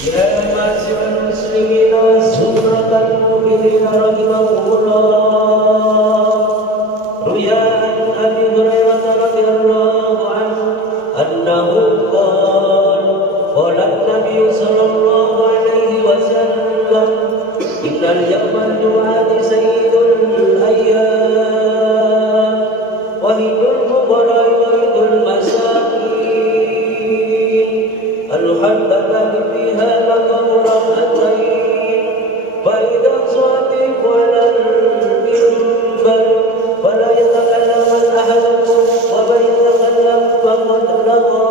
يا معشر المسلمين والزمرة المؤمنين رحمكم الله. روي عن أبي هريرة رضي الله عنه أنه قال قال النبي صلى الله عليه وسلم إن اليوم الجمعة سيد الأيام وعيد الفقراء وعيد المساكين المحدثة فيها لكم رحمتين فإذا صادق على المنبر فلا يتكلم أحدكم ومن يتكلم فقد لغى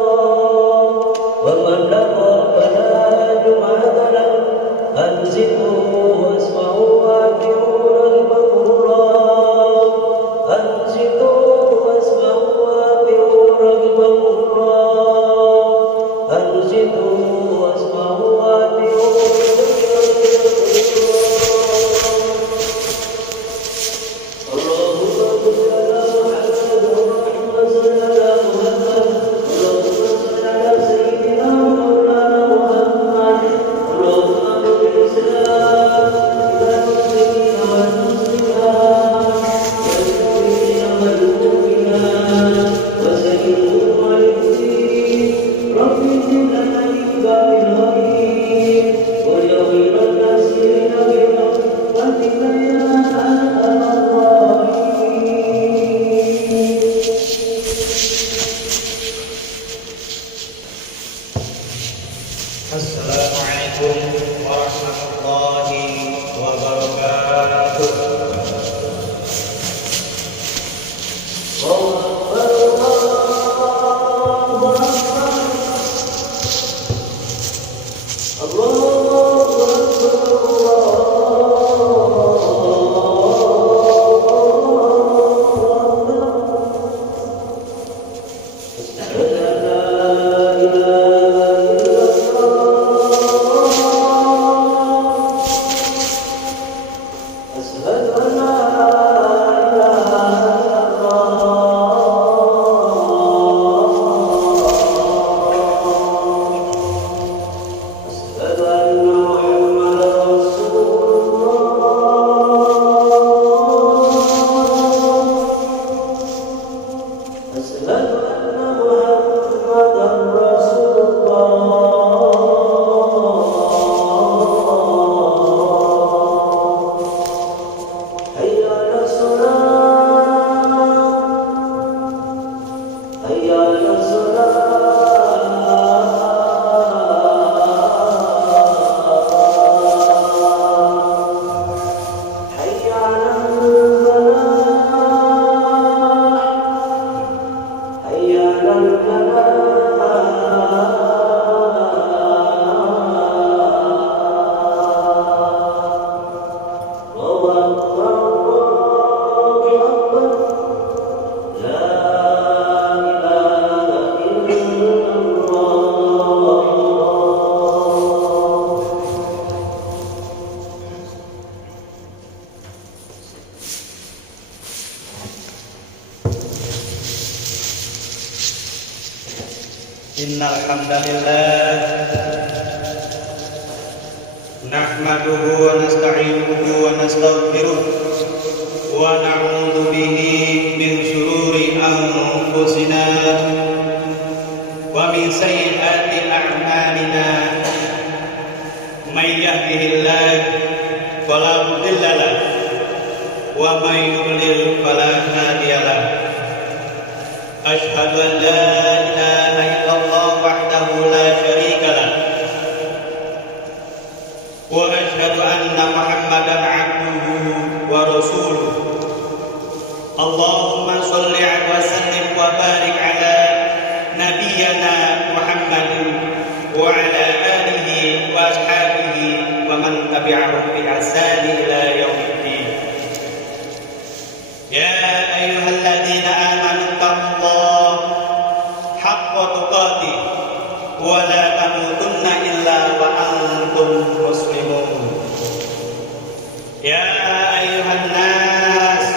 ومن لغى فلا جمعة له أنصتوا واسمعوا وأطيعوا رحمكم الله أنصتوا واسمعوا وأطيعوا رحمكم الله أنصتوا واسمعوا وأطيعوا اللهم صل على محمد اللهم صل على محمد اللهم صل على سيدنا مولانا محمد اللهم اغفر الإسلام للمسلمين والمسلمات والمؤمنين والمؤمنات وسلموا على الدين رب زد لنا بالخير ويغفر الناس برحمتك يا أرحم الراحمين. Assalamualaikum warahmatullahi wabarakatuh. الله أكبر الله أكبر الله Innal hamdalillah nahmaduhu wa nasta'inuhu wa nastaghfiruh wa na'udzu bihi min shururi anfusina wa min sayyiati a'malina may yahdihillahu fala mudilla lahu wa may yudlil fala hadiya lahu ashhadu an la ilaha illallah wahdahu la syarika lah wa ashhadu anna muhammadan abduhu wa rasuluh. Allahumma sholli wa sallim wa barik ala nabiyyina Muhammadin wa ala alihi wa ashabihi wa man tabi'ahum bi ihsan ila yaumiddin. Ya ayyuhalladzina amanu taqullaha haqqa tuqatih wa la tamutunna illa wa antum muslimun. Ya ayyuhan nas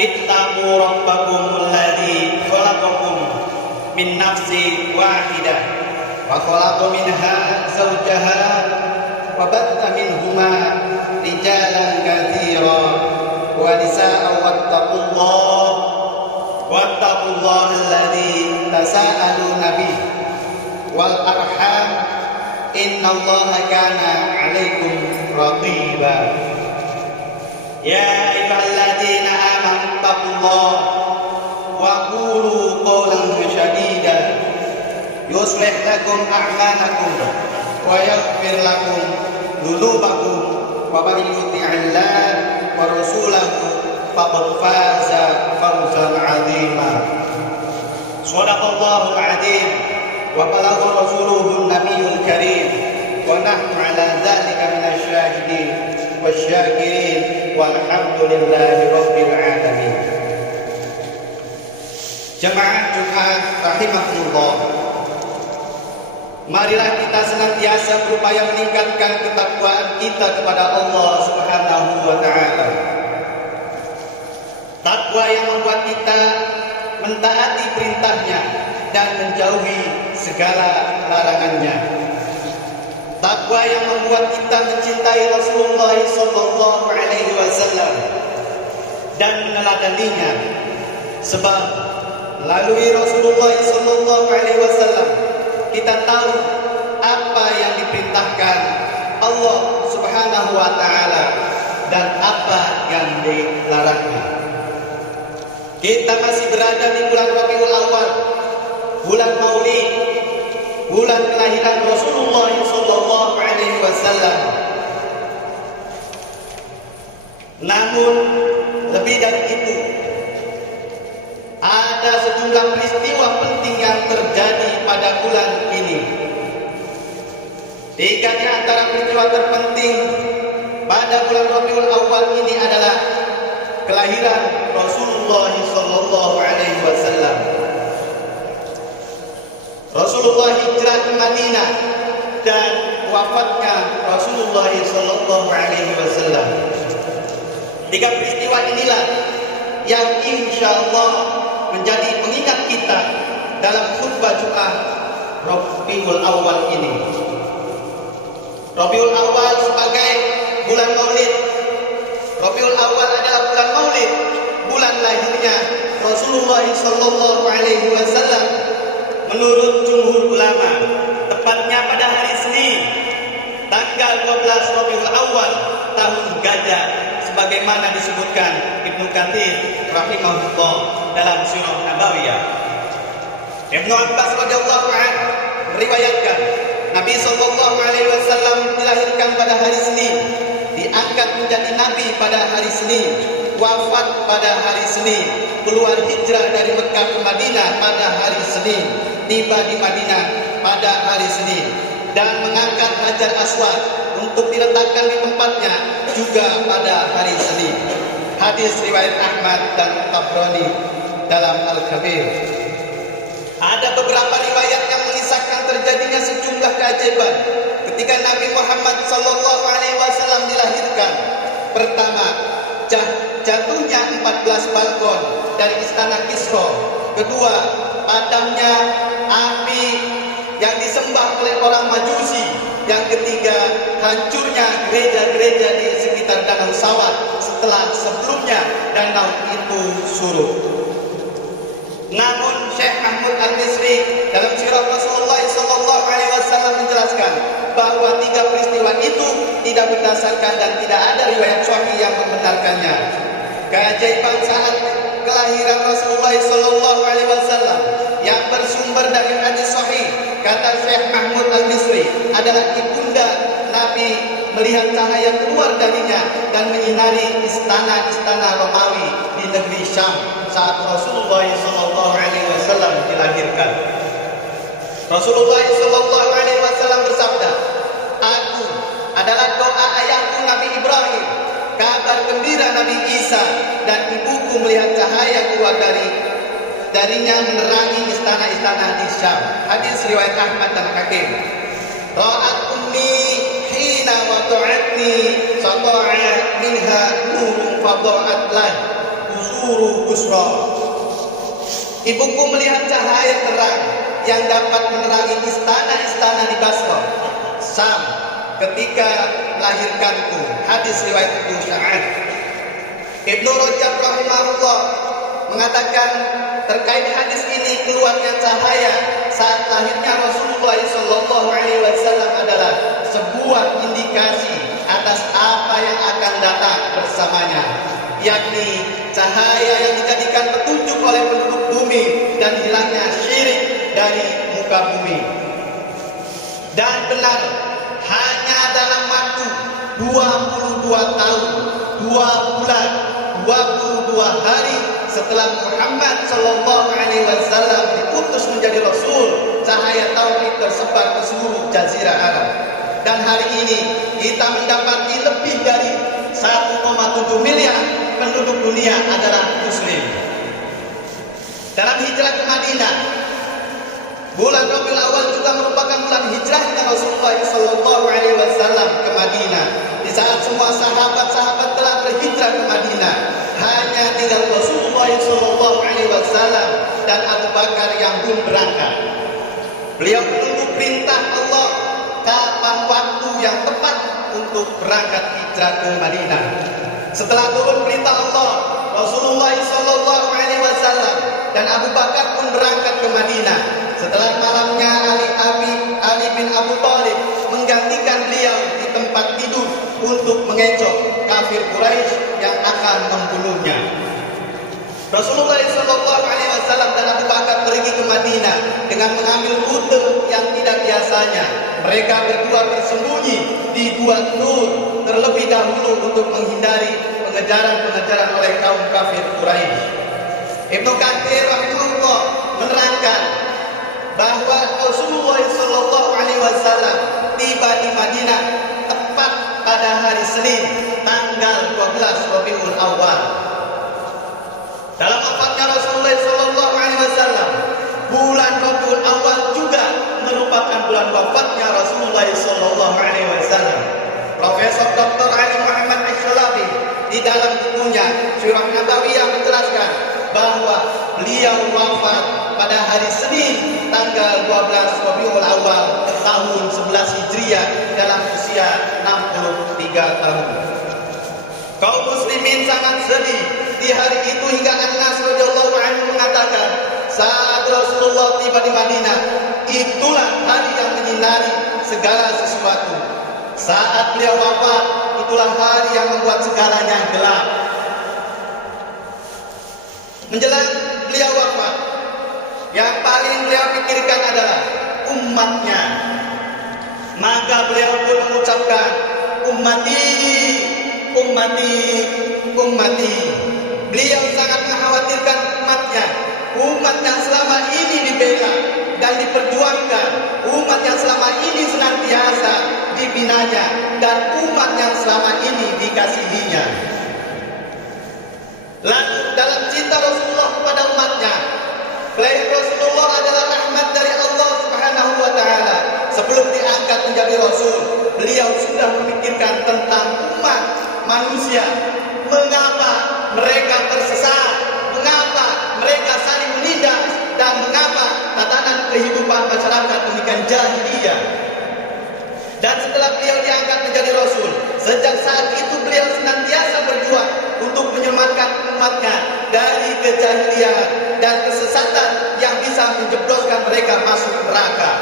ittaqu rabbakum alladzi khalaqakum min nafsin wahidah wa khalaqa minha zawjaha وبث منهما رجالا كثيرا ونساء واتقوا الله الذي تساءلون به والأرحام إن الله كان عليكم رقيبا يا أيها الذين آمنوا اتقوا الله وقولوا قولا سديدا يصلح لكم أعمالكم ويغفر لكم ذنوبكم ومن يطع الله ورسوله فقد فاز فوزا عظيما صدق الله العظيم وبلغ رسوله النبي الكريم ونحن على ذلك من الشاهدين والشاكرين والحمد لله رب العالمين. Jemaah Jumat rahimahullah, marilah kita senantiasa berupaya meningkatkan ketakwaan kita kepada Allah Subhanahu wa taala. Takwa yang membuat kita mentaati perintahnya dan menjauhi segala larangannya. Takwa yang membuat kita mencintai Rasulullah sallallahu alaihi wasallam dan meneladaninya, sebab melalui Rasulullah sallallahu alaihi wasallam kita tahu apa yang diperintahkan Allah Subhanahu wa taala dan apa yang dilarangnya. Kita masih berada di bulan Rabiul Awal, bulan Maulid, bulan kelahiran Rasulullah sallallahu alaihi wasallam. Namun lebih dari itu, ada sejumlah peristiwa penting yang terjadi pada bulan ini. Tiga di antara peristiwa terpenting pada bulan Rabiul Awal ini adalah kelahiran Rasulullah sallallahu alaihi wasallam. Rasulullah hijrah ke Madinah dan wafatnya Rasulullah sallallahu alaihi wasallam. Tiga peristiwa inilah yang insyaallah menjadi pengingat kita dalam khutbah Jumat Rabiul Awal ini. Rabiul Awal sebagai bulan Maulid. Rabiul Awal adalah bulan Maulid, bulan lahirnya Rasulullah sallallahu alaihi wasallam. Menurut jumhur ulama, tepatnya pada hari Senin, tanggal 12 Rabiul Awal tahun Gajah, sebagaimana disebutkan Ibnu Katsir rahimahullah dalam Sirah Nabawiyah. Ibnu Abbas radhiyallahu anhu meriwayatkan Nabi sallallahu alaihi wasallam dilahirkan pada hari Senin, diangkat menjadi nabi pada hari Senin, wafat pada hari Senin, keluar hijrah dari Mekah ke Madinah pada hari Senin, tiba di Madinah pada hari Senin, dan mengangkat Hajar Aswad untuk diletakkan di tempatnya juga pada hari Senin. Hadis riwayat Ahmad dan Tabrani dalam Al-Kabir. Ada beberapa riwayat yang mengisahkan terjadinya sejumlah keajaiban ketika Nabi Muhammad sallallahu alaihi wasallam dilahirkan. Pertama, jatuhnya 14 balkon dari istana Kisra. Kedua, padamnya api yang disembah oleh orang Majusi. Yang ketiga, hancurnya gereja-gereja di sekitar Danau Sawat setelah sebelumnya danau itu surut. Namun Syekh Mahmud Al-Misri dalam sirah Rasulullah sallallahu alaihi wasallam menjelaskan bahwa tiga peristiwa itu tidak berdasarkan dan tidak ada riwayat sahih yang membenarkannya. Keajaiban saat kelahiran Rasulullah sallallahu alaihi wasallam yang bersumber dari hadis sahih, kata Syekh Mahmud Al-Misri, adalah ibunda Nabi melihat cahaya keluar darinya dan menyinari istana-istana Romawi di negeri Syam saat Rasulullah sallallahu alaihi wasallam dilahirkan. Rasulullah sallallahu alaihi wasallam bersabda, "Aku adalah doa ayahku Nabi Ibrahim, kabar gembira Nabi Isa, dan ibuku melihat cahaya keluar darinya menerangi istana-istana di Syam." Hadis riwayat Ahmad dan Hakim. Ra'at ummi hina wada'atni sata'a minha nurun fada'at lah usuru busra. Ibuku melihat cahaya terang yang dapat menerangi istana-istana di Basra, Sam, ketika melahirkanku. Hadis riwayat Ibnu Sa'ad. Ibnu Rajab rahimahullah mengatakan terkait hadis ini, keluarnya cahaya saat lahirnya Rasulullah Sallallahu Alaihi Wasallam adalah sebuah indikasi atas apa yang akan datang bersamanya, yakni cahaya yang dijadikan petunjuk oleh penduduk bumi dan hilangnya syirik dari muka bumi. Dan benar, hanya dalam waktu 22 tahun, 2 bulan, 22 hari setelah Muhammad Sallallahu Alaihi Wasallam diutus menjadi Rasul, cahaya tauhid tersebar ke seluruh Jazirah Arab. Dan hari ini kita mendapati lebih dari 1,7 miliar penduduk dunia adalah Muslim. Dalam hijrah ke Madinah, bulan Rabiul Awal juga merupakan bulan hijrahnya Rasulullah Sallallahu Alaihi Wasallam ke Madinah. Di saat semua sahabat-sahabat telah berhijrah ke Madinah, hanya tinggal Rasulullah Sallallahu Alaihi Wasallam dan Abu Bakar yang belum berangkat. Beliau menunggu perintah Allah kapan waktu yang tepat untuk berangkat hijrah ke Madinah. Setelah turun perintah Allah, Rasulullah Sallallahu Alaihi Wasallam dan Abu Bakar pun berangkat ke Madinah. Setelah malamnya Ali bin Abu Thalib menggantikan beliau di tempat tidur untuk mengecoh kafir Quraisy yang akan membunuhnya. Rasulullah Sallallahu Alaihi Wasallam dan Abu Bakar pergi ke Madinah dengan mengambil rute yang tidak biasanya. Mereka berdua bersembunyi di Gua Nur terlebih dahulu untuk menghindari pengejaran oleh kaum kafir Quraisy. Ibnu Katsir rahimahullah menerangkan bahwa Rasulullah Sallallahu Alaihi Wasallam tiba di Madinah tepat pada hari Senin, tanggal 12 Rabiul Awal. Dalam wafatnya Rasulullah Sallallahu Alaihi Wasallam, bulan Rabiul Awal juga merupakan bulan wafatnya Rasulullah Sallallahu Alaihi Wasallam. Profesor Dr. Ali Muhammad Ash-Shalabi di dalam bukunya Sirah Nabawiyah menjelaskan bahwa beliau wafat pada hari Senin tanggal 12 Rabiul Awal tahun 11 Hijriah dalam usia 63 tahun. Kaum muslimin sangat sedih di hari itu hingga Anas radhiyallahu anhu mengatakan, saat Rasulullah tiba di Madinah, itulah hari yang menyinari segala sesuatu. Saat beliau wafat, itulah hari yang membuat segalanya gelap. Menjelang beliau wafat, yang paling beliau pikirkan adalah umatnya. Maka beliau pun mengucapkan, ummati, ummati, ummati. Beliau sangat mengkhawatirkan umatnya, umat yang selama ini dibela dan diperjuangkan, umat yang selama ini senantiasa dibinanya, dan umat yang selama ini dikasihinya. Lalu dalam cinta Rasulullah kepada umatnya, klaim Rasulullah adalah rahmat dari Allah Subhanahu wa Ta'ala. Sebelum diangkat menjadi Rasul, beliau sudah memikirkan tentang umat manusia. Mengapa mereka tersesat, mengapa mereka saling menindas, dan mengapa tatanan kehidupan masyarakat demikian jahiliyah. Dan setelah beliau diangkat menjadi Rasul, sejak saat itu beliau senantiasa berjuang untuk menyelamatkan umatnya dari kejahilian dan kesesatan yang bisa menjebloskan mereka masuk neraka.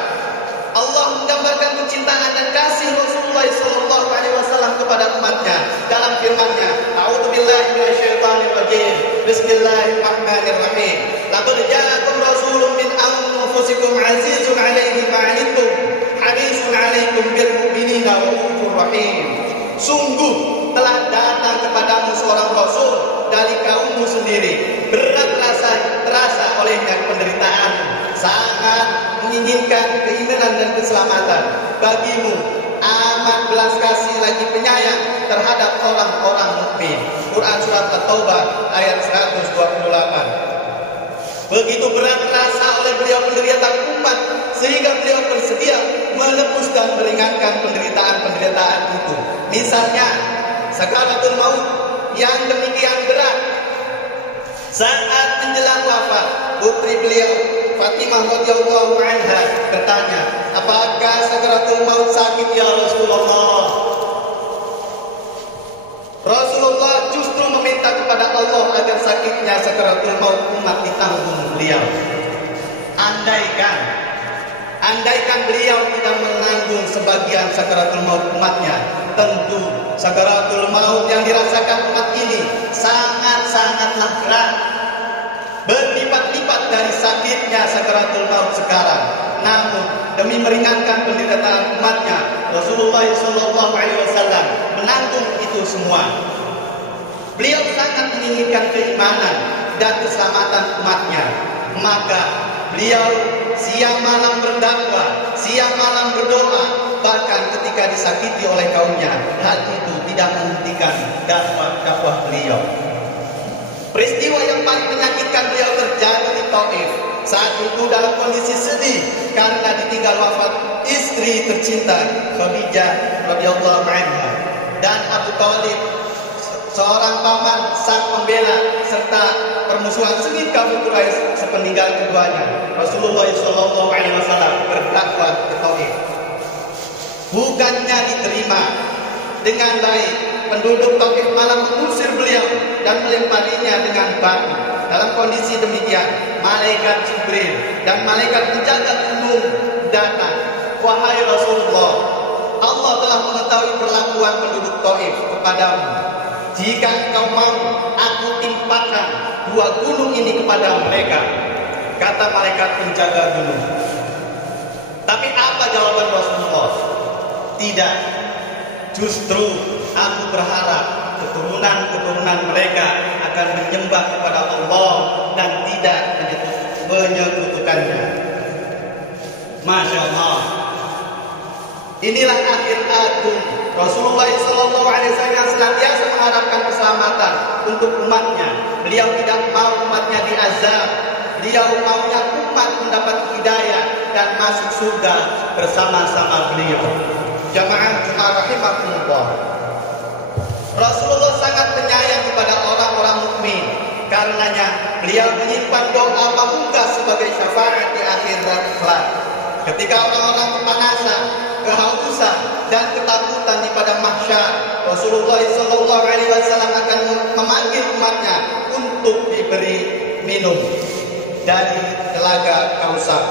Allah menggambarkan kecintaan dan kasih Rasulullah Sallallahu Alaihi Wasallam kepada umatnya dalam firman-Nya, A'udzubillahi minasyaitonirrajim. Bismillahirrahmanirrahim. Laqad ja'akum rasulun min anfusikum 'azizun 'alaihi ma 'anittum harisun 'alaikum bil mu'minina raufur rahim. Sungguh telah datang kepadamu seorang rasul dari kaummu sendiri, berat terasa olehnya penderitaan, sangat menginginkan keimanan dan keselamatan bagimu, amat belas kasih lagi penyayang terhadap orang-orang mukmin. Quran surat At-Taubah ayat 128. Begitu berat terasa oleh beliau penderitaan umat, sehingga beliau bersedia menebus dan meringankan penderitaan itu. Misalnya sakaratul maut yang demikian berat. Saat menjelang wafat, putri beliau Fatimah radhiyallahu anha bertanya, apakah sakaratul maut sakit ya Rasulullah? andaikan beliau tidak menanggung sebagian sakaratul maut umatnya, tentu sakaratul maut yang dirasakan umat ini sangat-sangatlah berat, berlipat-lipat dari sakitnya sakaratul maut sekarang. Namun demi meringankan penderitaan umatnya, Rasulullah SAW menanggung itu semua. Beliau sangat menginginkan keimanan dan keselamatan umatnya, maka beliau siang malam berdakwah, siang malam berdoa, bahkan ketika disakiti oleh kaumnya, hal itu tidak menghentikan dakwah beliau. Peristiwa yang paling menyakitkan beliau terjadi di Taif. Saat itu dalam kondisi sedih karena ditinggal wafat istri tercinta Khadijah radhiyallahu anha dan Abu Thalib, seorang paman sang pembela serta permusuhan sengit kafir Quraisy sepeninggal keduanya. Rasulullah SAW berdakwah ke Taif. Bukannya diterima dengan baik, penduduk Taif malah mengusir beliau dan melemparinya dengan batu. Dalam kondisi demikian, malaikat Jibril dan malaikat penjaga gunung datang. Wahai Rasulullah, Allah telah mengetahui perlakuan penduduk Taif kepadamu. Jika engkau mau, aku timpakan dua gunung ini kepada mereka, kata malaikat penjaga gunung. Tapi apa jawaban Rasulullah? Tidak. Justru aku berharap keturunan mereka akan menyembah kepada Allah dan tidak menyekutukannya. Masya Allah. Inilah akhir agung. Rasulullah SAW senantiasa mengharapkan keselamatan untuk umatnya. Beliau tidak mau umatnya diazab. Beliau maunya umat mendapat hidayah dan masuk surga bersama-sama beliau. Jamaah rahimakumullah. Rasulullah sangat penyayang kepada orang-orang mukmin. Karenanya beliau menyimpan doa pamungkas sebagai syafaat di akhir kelak. Ketika orang-orang kepanasan, kehausan dan ketakutan di padang mahsyar, Rasulullah SAW akan memanggil umatnya untuk diberi minum dari telaga Kausar.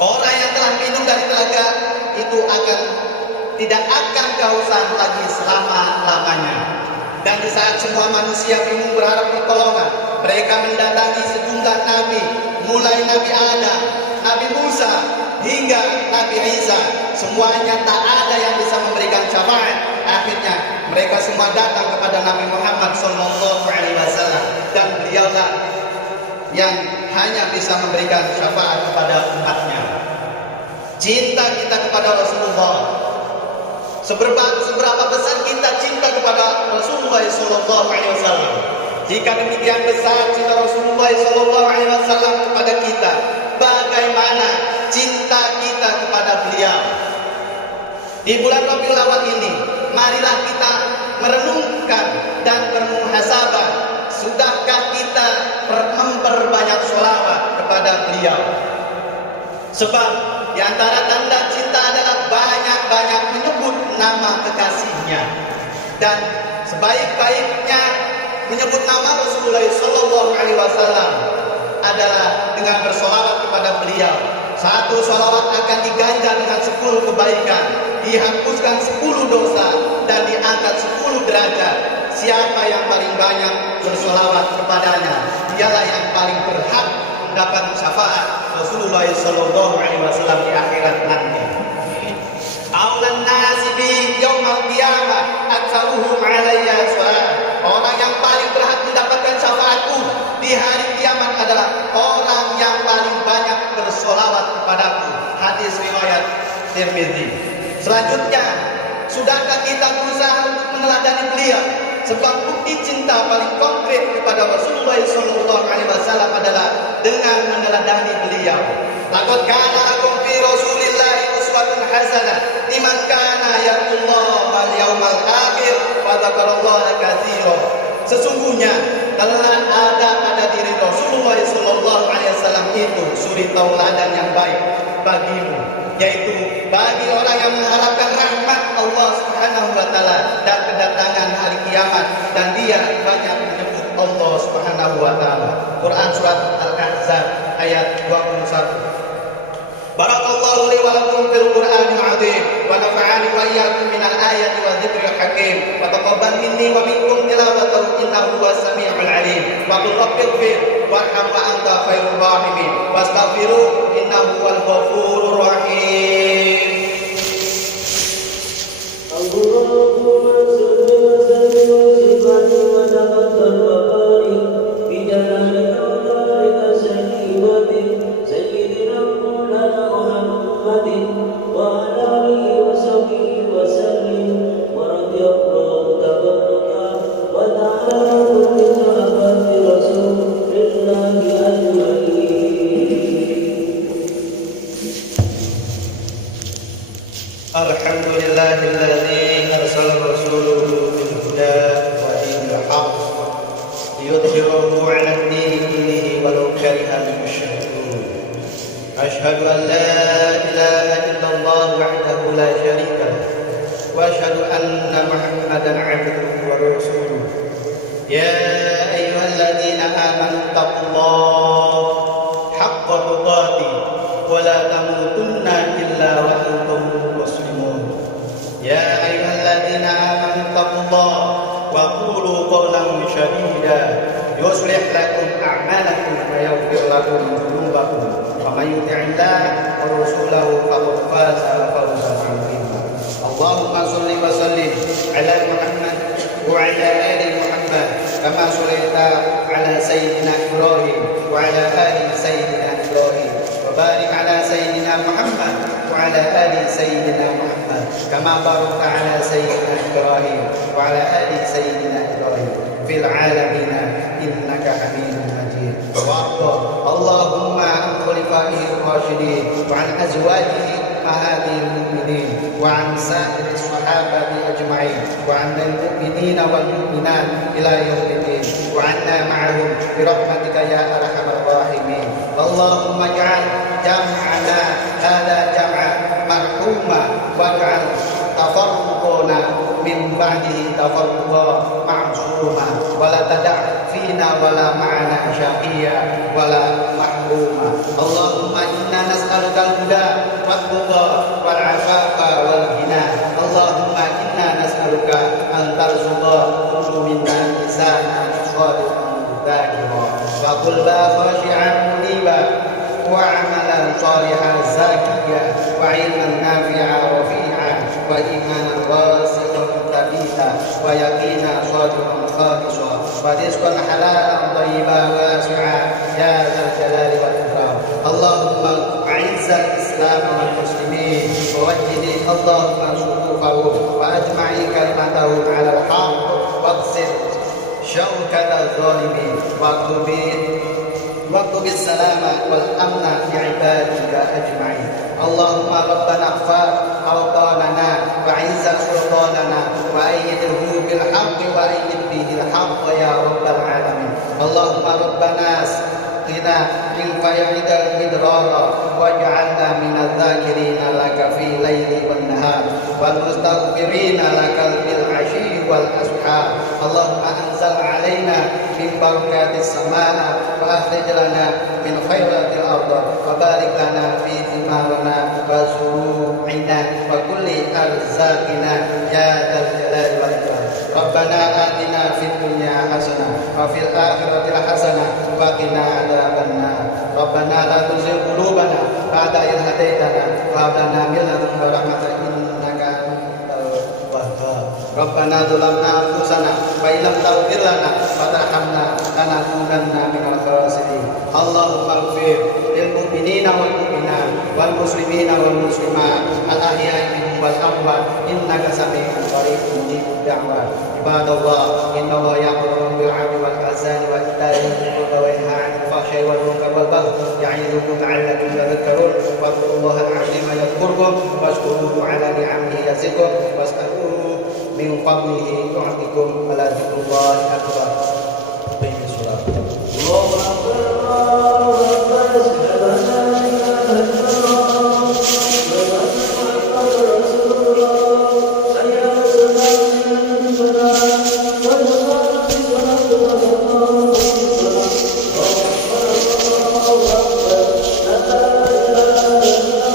Orang yang telah minum dari telaga itu tidak akan kehausan lagi selama-lamanya. Dan di saat semua manusia bingung berharap pertolongan, mereka mendatangi sejumlah nabi, mulai Nabi Adam, Nabi Musa, hingga Nabi Isa. Semuanya tak ada yang bisa memberikan syafaat. Akhirnya mereka semua datang kepada Nabi Muhammad SAW, dan beliaulah yang hanya bisa memberikan syafaat kepada umatnya. Cinta kita kepada Rasulullah, seberapa besar kita cinta kepada Rasulullah SAW. Jika demikian besar cinta Rasulullah SAW kepada kita, bagaimana cinta kita kepada beliau? Di bulan Rabiul Awal ini, marilah kita merenungkan dan bermuhasabah. Sudahkah kita memperbanyak sholawat kepada beliau? Sebab di antara tanda cinta adalah banyak-banyak menyebut nama kekasihnya. Dan sebaik-baiknya menyebut nama Rasulullah SAW adalah dengan bersolawat kepada beliau. Satu solawat akan diganjar dengan 10 kebaikan, dihapuskan 10 dosa, dan diangkat 10 derajat. Siapa yang paling banyak bersolawat kepadanya, dialah yang paling berhak mendapat syafaat Rasulullah SAW di akhirat nanti. Aulan nasi bi yaumal qiyamah aktsaruhum alayya salat. Orang yang paling berhak mendapatkan syafaatku di hari kiamat adalah orang yang paling banyak bersolawat kepadaku. Hadis riwayat Tirmidzi. Selanjutnya, sudahkah kita berusaha untuk meneladani beliau? Sebab bukti cinta paling konkret kepada Rasulullah SAW adalah dengan meneladani beliau. Laqad kana lakum fi Rasulillahi uswatun hasanah liman kana yarjullaha wal yawmal akhir wa dzakarallaha katsiran. Sesungguhnya telah ada pada diri Rasulullah SAW itu suri tauladan yang baik bagimu, yaitu bagi orang yang mengharapkan rahmat Allah Subhanahu wa taala dan kedatangan hari kiamat, dan dia banyak menyebut Allah Subhanahu wa taala. Quran surat Al-Ahzab ayat 21. Barakallahu li wa lakum fil Qur'anil azim wa nafa'ani wa iyyakum minal ayati wa dzikril hakim wa taqabbal minni wa minkum tilawatahu innahu huwas samiul alim wa qul rabbighfir warham wa anta khairur rahimin wastaghfiru innahu huwal ghafurur rahim. Allahumma salli wa sallim wa sallim wa taqabbal wa barik bi jalalika wa barika sayyidina Maulana Muhammadin wa ala alihi wa sahbihi wa sallim wa radiyallahu tabaraka wa ta'ala kulli sahabati rasulillahi ajma'in. Alhamdulillahilladzi arsala rasulahu bil huda wa dinil haqq liyudhhirahu 'ala ad-dini kullihi walau karihal musyrikun. Asyhadu an la ilaha illallah wahdahu la syarika lah wa asyhadu anna Muhammadan 'abduhu wa rasuluh. Ya ayyuhalladzina amanu taqullaha haqqa tuqatih wa la tamutunna illa wa antum muslimun. Ya ayyuhalladzina amanu taqullaha wa qulu qawlan sadida yuslih lakum a'malakum wa yaghfir lakum dhunubakum wa may yuti'illah wa rasulahu faqad faza fawzan 'azima. Allahumma shalli wa sallim ala Muhammad wa ala ali Muhammad kama shallaita ala sayyidina Ibrahim wa ala ali sayyidina Ibrahim wa barik ala sayyidina Muhammad wa ala ali sayyidina Muhammad kama barakta ala sayyidina Ibrahim wa ala ali sayyidina Ibrahim fil alamin innaka Hamidum Majid. اللهم عن خلفائه الراشدين وعن أزواجه أمهات المؤمنين وعن سائر الصحابة أجمعين وعن المؤمنين والمؤمنات إلى يوم الدين وعنا معهم برحمتك يا أرحم الراحمين. اللهم اجعل جمعنا هذا جمعا مرحوما واجعل تفرقنا من بعده تفرقا معصوما ولا تدع فينا ولا معنا شقيا ولا محروما. اللهم إنا نسألك الهدى والتقى والعفاف والغنى. اللهم إنا نسألك أن ترزق كل منا لسانا صادقا ذاكرا وقلبا خاشعا منيبا وعملا صالحا زاكيا وعلما نافعا رفيعا وإيمانا راسخا ثبيتا ويقينا صادقا خالصا ورزقا حلالا طيبا واسعا يا ذا الجلال والإكرام. اللهم أعز الإسلام والمسلمين ووحد اللهم صفوفهم وأجمع كلمتهم على الحق واقصر شوكة الظالمين واكتب السلام والأمن لعبادك أجمعين. اللهم ربنا اغفر أوطاننا وعز سلطاننا وأيده بالحق وأيد به الحق يا رب العالمين. اللهم ربنا اسقنا من فيعد المدرار واجعلنا من الذاكرين لك في الليل والنهار والمستغفرين لك بالعشي والأسحار. اللهم أنزل علينا من بركات السماء وأخرج لنا من خيرات الأرض وبارك لنا في ثمارنا وزروعنا وكل أرزاقنا يا ذا الجلال والإكرام. ربنا آتنا في الدنيا حسنة وفي الآخرة حسنة وقنا عذاب النار. ربنا لا تزغ قلوبنا بعد إذ هديتنا وهب لنا من لدنك رحمة إنك أنت الوهاب. ربنا ظلمنا أنفسنا وإن لم تغفر لنا وترحمنا لنكونن من الخاسرين. اللهم اغفر للمؤمنين والمؤمنات والمسلمين والمسلمات الأحياء منهم والأموات إنك سميع قريب مجيب الدعوات. عباد الله إن الله يأمر بالعدل والإحسان وإيتاء ذي القربى وينهى عن الفحشاء والمنكر والبغي يعظكم لعلكم تذكرون. واذكروا الله العظيم يذكركم واشكروه على نعمه يزدكم واسألوه من فضله يعطكم ولذكر الله أكبر. الله أكبر الله أكبر أشهد أن لا إله إلا الله وأشهد أن محمدا رسول الله. حي على الصلاة والصلاة في الصلاة والصلاة في الصلاة. الله أكبر الله أكبر لا إله إلا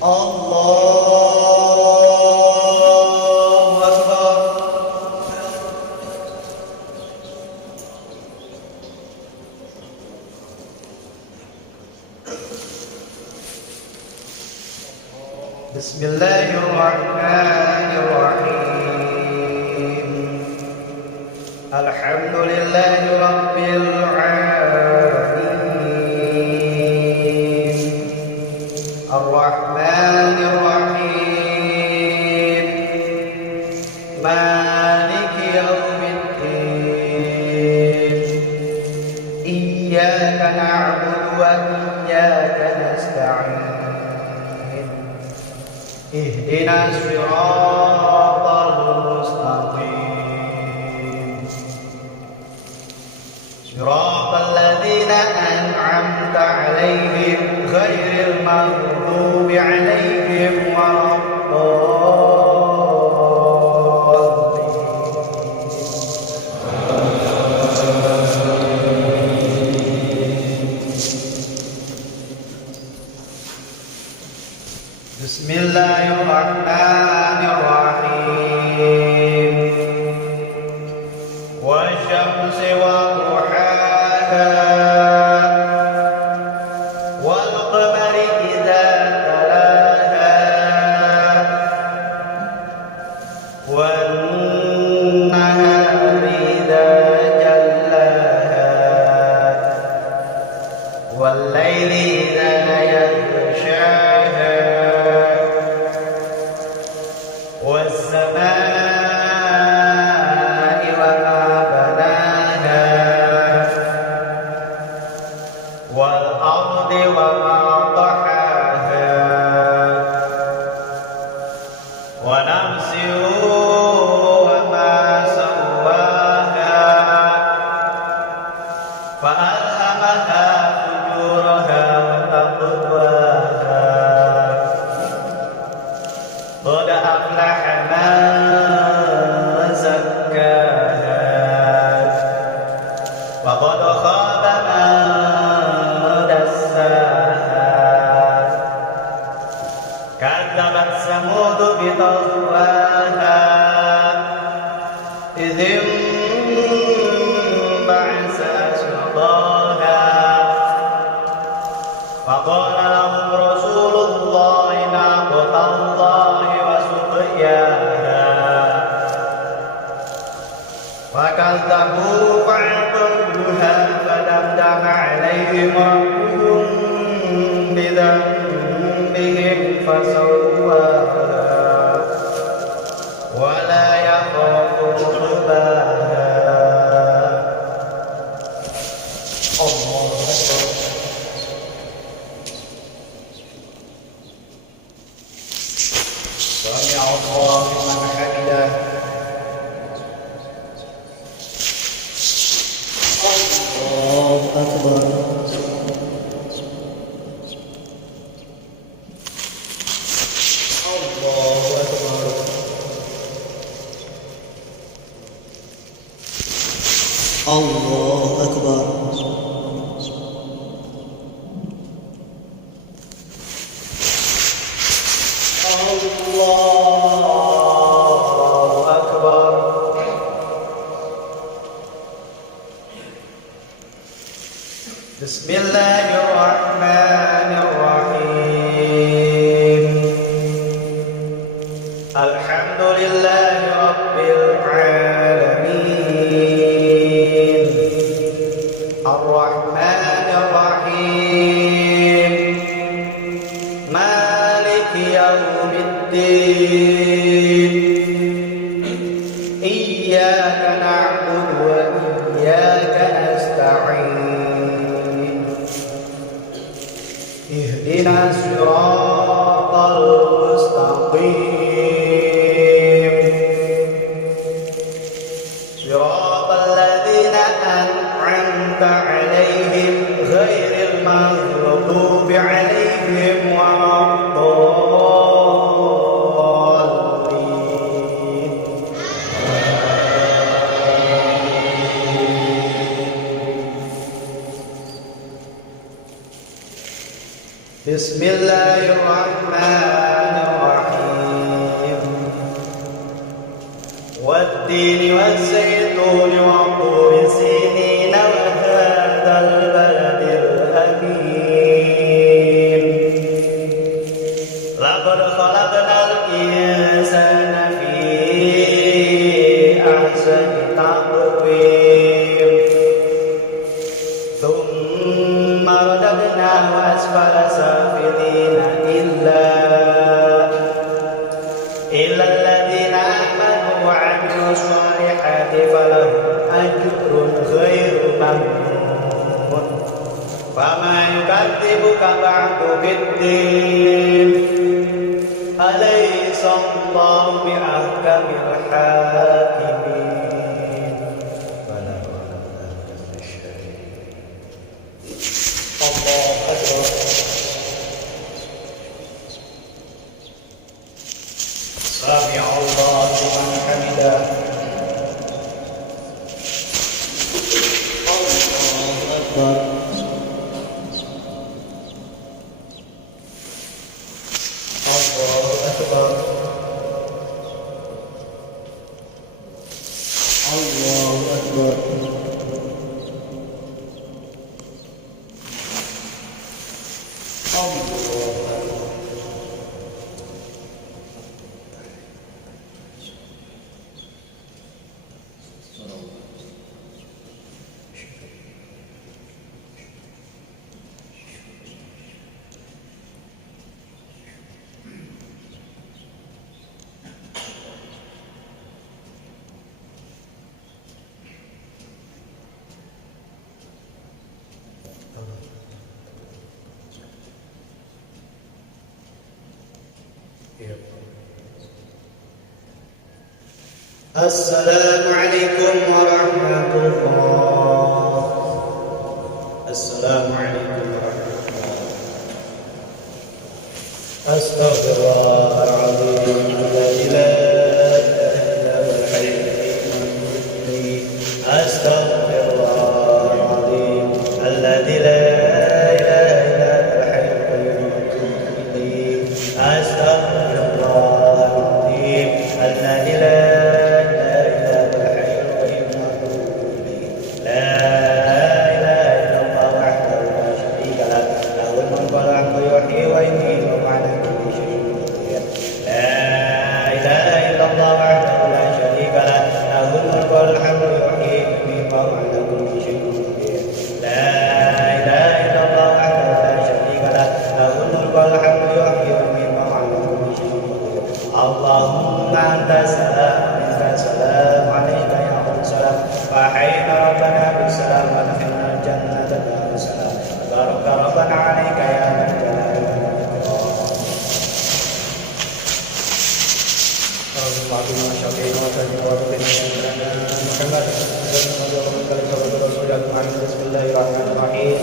Allahu Akbar. Bismillahirrahmanirrahim. Alhamdulillahi rabbil alamin. Ar-Rahmanir Rahim. Maliki yaumiddin. Iyyaka na'budu wa iyyaka nasta'in. Ihdinas siratal mustaqim. Siratal ladzina an'amta 'alaihim ghairil maghdubi 'alaihim waladdallin. Bismillahirrahmanirrahim. Wasyamsi wa duhaha wal qamari idza talaha wan nahari idza jallaha wal laili idza yaghshaha والسماء وما بناها والأرض وما طحاها ونفس وما سواها فألهمها فجورها وتقواها قد أفلح من زكاها وقد خاب من دساها كذبت ثمود بطغواها إذ انبعث أشقاها فقال لهم رسول الله ناقة الله وسقياها فكذبوا فعقروها فدمدم عليهم ربهم بذنبهم فسواها ولا يخاف عقباها. الله أكبر. سمع الله لمن حمده. الله أكبر. الله أكبر. الله أكبر. الله أكبر. بسم الله الرحمن الرحيم. الحمد لله رب العالمين. الرحمن الرحيم. مالك يوم الدين. إياك نعبد وإياك نستعين. اهدنا الصراط المستقيم. صراط الذين أنعمت عليهم غير المغضوب عليهم ولا الضالين. بسم الله الرحمن والتين والزيتون وطور سينين وهذا البلد الأمين لقد خلقنا الإنسان في أحسن تقويم ثم رددناه أسفل سافلين إلا الذين آمنوا وعملوا الصالحات فلهم أجر غير ممنون فما يكذبك بعد بالدين أليس الله بأحكم الحاكمين فلا الله أكبر سمع الله لمن حمده الله أكبر الله أكبر الله أكبر السلام عليكم ورحمة الله. السلام عليكم ورحمة الله. أستغفر الله العظيم الذي لا إله إلا هو الحي القيوم. أستغفر الله العظيم الذي لا إله إلا هو الحي القيوم. أستغفر الله العظيم الذي لا اللهم أنت السلام منك السلام عليك يا رب السلام وحينا ربنا بالسلام وادخلنا الجنة دار السلام بارك ربنا عليك يا ذا الجلال والإكرام. اللهم شفينا وتجنا محمد بسم الله الرحمن الرحيم.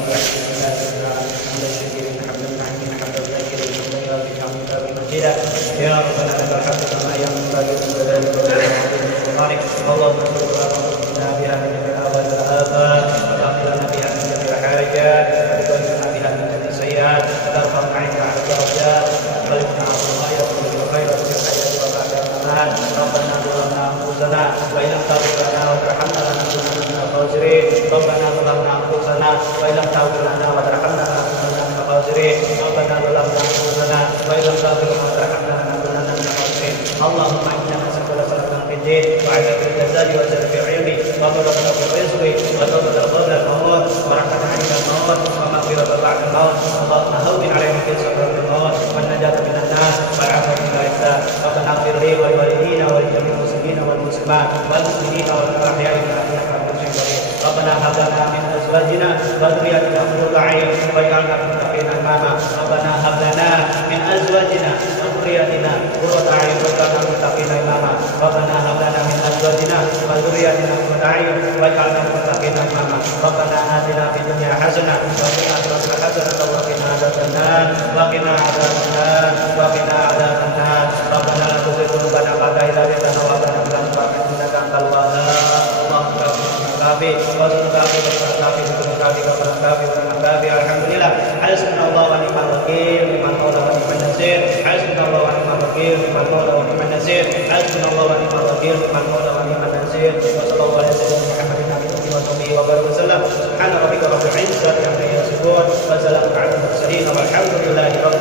يا ربنا لك الحمد كما ينبغي لجلالك وعظيم سلطانك. اللهم ارزقنا بها من الاول والاباء وتغفرنا بها من جميع الحاجات وتبلغنا بها من جميع السيئات وترفعنا عندك على الدرجات وتبلغنا عن الخير والخير في الحياه وبعد الممات. ربنا ظلمنا انفسنا وان لم تغفر لنا وترحمنا لنكونن من الخاسرين. ربنا ظلمنا انفسنا وان لم تغفر لنا وترحمنا لنكونن من الخاسرين. ربنا ظلمنا انفسنا وان لم تغفر لنا وترحمنا لنكونن من الخاسرين. اللهم انا نسالك صلاه في الدين وعافيه في الجسد وزاد في العلم وطلبة في الرزق وتوبة قبل الموت ورحمة عند الموت ومغفرة بعد الموت. اللهم هون علينا في سكرات الموت والنجاة من الناس والعفو من الإحسان. ربنا اغفر لي ولوالدينا ولجميع المسلمين والمسلمات والمسلمين والأحياء من الأحياء والمسلمين. ربنا هب لنا من أزواجنا وذرياتنا قرة أعين واجعلنا للمتقين إماما. ربنا هب لنا من أزواجنا وذرياتنا قرة أعين واجعلنا للمتقين إماما. ربنا هب لنا من أزواجنا وذرياتنا قرة أعين واجعلنا للمتقين إماما. ربنا آتنا في الدنيا حسنة وفي الآخرة حسنة وقنا عذاب النار وقنا عذاب النار وقنا عذاب النار. ربنا لا تزغ قلوبنا بعد إذ هديتنا وهب لنا من لدنك إنك أنت الوهاب. اللهم كافي وزن كافي وزن كافي وزن كافي وزن كافي وزن كافي. الحمد لله. حسبنا الله ونعم الوكيل نعم المولى ونعم النصير. حسبنا الله ونعم الوكيل نعم المولى ونعم النصير. حسبنا الله ونعم الوكيل نعم المولى ونعم النصير. المرسلين وصلى الله على سيدنا محمد النبي وصحبه وبارك وسلم. سبحان ربك رب العزة عما يصفون وسلام على المرسلين والحمد لله رب